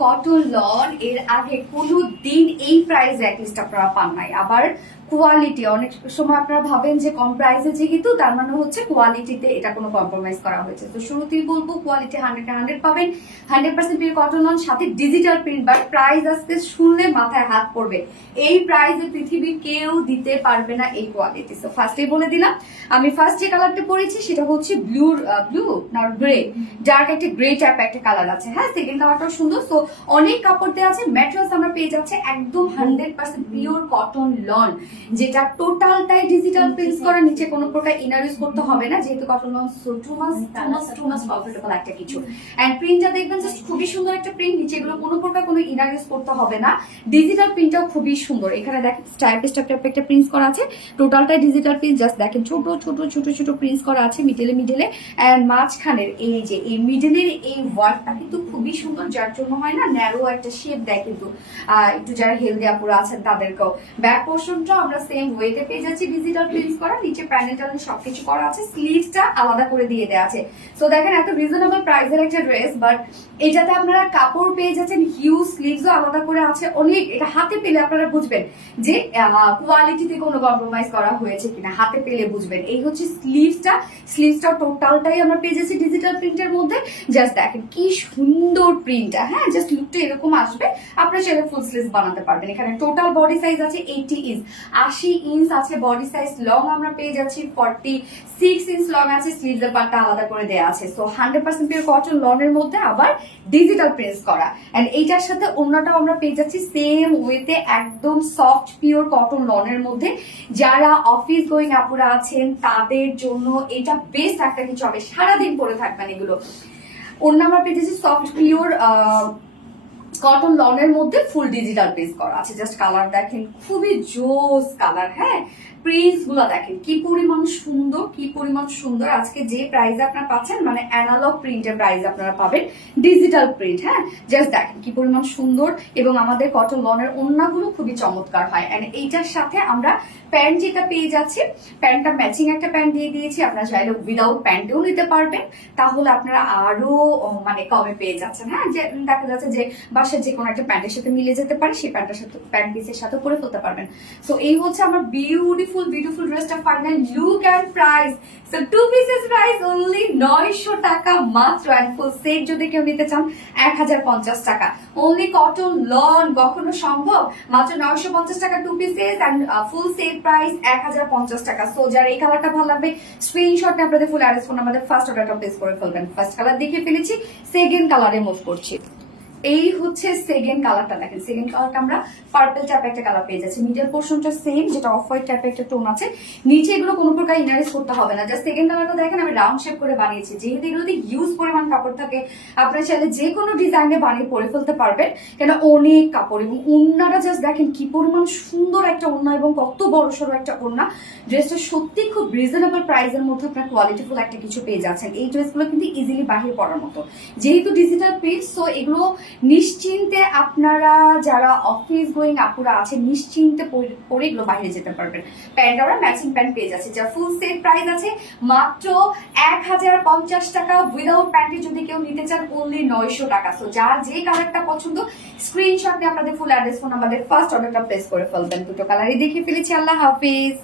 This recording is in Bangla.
কটন লন এর আগে কোনো দিন এই প্রাইসে অ্যাটলিস্ট আপনারা পান নাই। আবার কোয়ালিটি অনেক সময় আপনারা ভাবেন যে কম প্রাইসে যেহেতু তার মানে হচ্ছে কোয়ালিটিতে এটা কোনো কম্প্রোমাইজ করা হয়েছে। তো শুরুতেই বলবো কোয়ালিটি 100 পাবেন, 100% পিওর কটন লন, সাথে ডিজিটাল প্রিন্ট। বাট প্রাইস আজকে শুনলে মাথায় হাত পড়বে, এই প্রাইসে পৃথিবীর কেউ দিতে পারবে না এই কোয়ালিটি। সো ফার্স্টেই বলে দিলাম, আমি ফার্স্ট যে কালারটা পরেছি সেটা হচ্ছে ব্লু না গ্রে, ডার্ক একটা গ্রে টাইপ একটা কালার আছে। হ্যাঁ, সেকেন্ড কালারটাও সুন্দর। সো অনেক কাপড় দেওয়া আছে, ম্যাটেরিয়ালস আমরা পেয়ে যাচ্ছে একদম 100% পিওর কটন লন, যেটা টোটালটাই ডিজিটাল প্রিন্টস করা, নিচে কোনো প্রকার ইনার ইউজ করতে হবে না, যেহেতু cotton loan so too much comfortable একটা কিছু। এন্ড প্রিন্টটা দেখবেন জাস্ট খুবই সুন্দর একটা প্রিন্ট, নিচে এগুলো কোনো প্রকার কোনো ইনার ইউজ করতে হবে না। ডিজিটাল প্রিন্টটাও খুবই সুন্দর, এখানে দেখেন স্ট্রাইপ একটা প্রিন্টস করা আছে, টোটালটাই ডিজিটাল প্রিন্ট। জাস্ট দেখেন ছোট ছোট ছোট ছোট প্রিন্টস করা আছে মিডলে এন্ড মাঝখানের এই যে এই মিডলের এই ওয়ার্কটা কিন্তু খুবই সুন্দর, যার জন্য হয় না ন্যারো একটা শেপ দেয় কিন্তু একটু যারা হেলদি আপুরা আছেন তাদেরকেও। ব্যাক পোর্শনটা আমরা সেম ওয়েতে পেয়ে যাচ্ছি ডিজিটাল প্রিন্টস করা, নিচে প্যানেল সবকিছু করা আছে, স্লিভসটা আলাদা করে দিয়ে দেওয়া আছে। সো দেখেন এত রিজনেবল প্রাইসের একটা ড্রেস, বাট এটাতে আপনারা কাপড় পেয়ে যাচ্ছেন হিউজ, স্লিভসও আলাদা করে আছে অনেক। এটা হাতে পেলে আপনারা বুঝবেন যে কোয়ালিটিতে কোনো কম্প্রোমাইজ করা হয়েছে কিনা, হাতে পেলে বুঝবেন। এই হচ্ছে স্লিভসটা টোটালটাই আমরা পেয়ে যাচ্ছি ডিজিটাল প্রিন্টের মধ্যে। জাস্ট দেখেন কি সুন্দর প্রিন্টটা। হ্যাঁ, জাস্ট লুকটা এরকম আসবে, আপনারা চাইলে ফুল স্লিভস বানাতে পারবেন। এখানে টোটাল বডি সাইজ আছে 80 ইঞ্চ আছে বডি সাইজ, লং আমরা পেয়ে যাচ্ছি 46 ইঞ্চ লং আছে, স্লিভসের পার্টটা আলাদা করে দেওয়া আছে। সো 100% পিওর কটন লনের মধ্যে আবার ডিজিটাল প্রিন্টস করা। এন্ড এইটার সাথে অন্যটাও আমরা পেয়ে যাচ্ছি সেম ওয়েতে একদম সফট পিওর কটন লনের মধ্যে। যারা অফিস গোয়িং আপুরা আছেন তাদের জন্য এটা বেস্ট একটা কিছু হবে, সারাদিন পরে থাকবেন এগুলো। অন্য আমরা পেয়ে যাচ্ছি সফট পিওর কটন লনের মধ্যে ফুল ডিজিটাল প্রিন্টস করা আছে। জাস্ট কালার দেখেন খুবই জোস কালার। হ্যাঁ, প্রিন্টস গুলো দেখেন কি পরিমাণ সুন্দর। আজকে যে প্রাইস আপনারা পাচ্ছেন মানে অ্যানালগ প্রিন্টের প্রাইস আপনারা পাবেন ডিজিটাল প্রিন্ট। হ্যাঁ, জাস্ট দেখেন কি পরিমাণ সুন্দর, এবং আমাদের কটন লনের ওড়নাগুলো খুবই চমৎকার হয়। এন্ড এইটার সাথে আমরা প্যান্ট যেটা পেয়ে যাচ্ছি, প্যান্টটা ম্যাচিং একটা প্যান্ট দিয়ে দিয়েছি, আপনারা চাইলে উইদাউট প্যান্টেও নিতে পারবেন, তাহলে আপনারা আরো মানে কমে পেয়ে যাচ্ছেন। হ্যাঁ, যে দেখা যাচ্ছে যে বাসার যে কোনো একটা প্যান্টের সাথে মিলে যেতে পারে, সেই প্যান্টের সাথে প্যান্ট পিসের সাথে পরে ফেলতে পারবেন। সো এই হচ্ছে আমার বিউটিফুল ড্রেসটা final look and price. So two pieces price only 900 টাকা মাত্র, এন্ড ফুল সেট যদি কেউ নিতে চান 1050 টাকা। অনলি কটন লন, কখনো সম্ভব? মাত্র 950 টাকা two pieces, and full set price 1050 টাকা। সো যার এই কালারটা ভালো লাগবে স্ক্রিনশট নিয়ে আপনাদের ফুল অ্যাড্রেস ফোন আমাদের ফার্স্ট অর্ডারটা প্লেস করে ফেলবেন। ফার্স্ট কালার দেখে ফেলেছি, সেকেন্ড কালারে মুভ করছি। এই হচ্ছে সেকেন্ড কালারটা, দেখেন সেকেন্ড কালারটা আমরা পার্পল টাইপ একটা কালার পেয়ে যাচ্ছি। মিডল পোর্শনটা সেম, যেটা অফ হোয়াইট টাইপের একটা টোন আছে, নিচে এগুলো কোনো প্রকার ইনারেস করতে হবে না। জাস্ট সেকেন্ড কালারটা দেখেন আমি রাউন্ড শেপ করে বানিয়েছি, যেহেতু এগুলোতে হিউজ পরিমাণ কাপড় থাকে, আপনারা চাইলে যে কোনো ডিজাইনে বানিয়ে পরে ফেলতে পারবেন, কেন অনেক কাপড়। এবং ওড়নাটা জাস্ট দেখেন কি পরিমাণ সুন্দর একটা ওড়না, এবং কত বড় সড়ো একটা ওড়না। ড্রেসটা সত্যি খুব রিজনেবল প্রাইসের মধ্যে আপনার কোয়ালিটিফুল একটা কিছু পেয়ে যাচ্ছেন। এই ড্রেসগুলো কিন্তু ইজিলি বাহির পরার মতো, যেহেতু ডিজিটাল প্রিন্ট। সো এগুলো নিশ্চিন্তে আপনারা যারা অফিস গোয়িং আপুরা আছেন নিশ্চিন্তে পরে এগুলো বাইরে যেতে পারবেন। প্যান্ট আমরা ম্যাচিং প্যান্ট পেয়ে যাচ্ছে, যা ফুল সেট প্রাইস আছে মাত্র 1050 টাকা। উইদাউট প্যান্টে যদি কেউ নিতে চান অনলি 900 টাকা। সো যার যে কালারটা পছন্দ স্ক্রিনশট নিয়ে আপনাদের ফুল অ্যাড্রেস ফোন আমাদের ফার্স্ট অর্ডারটা প্লেস করে ফেলবেন। দুটো কালারই দেখে ফেলেছি। আল্লাহ হাফিজ।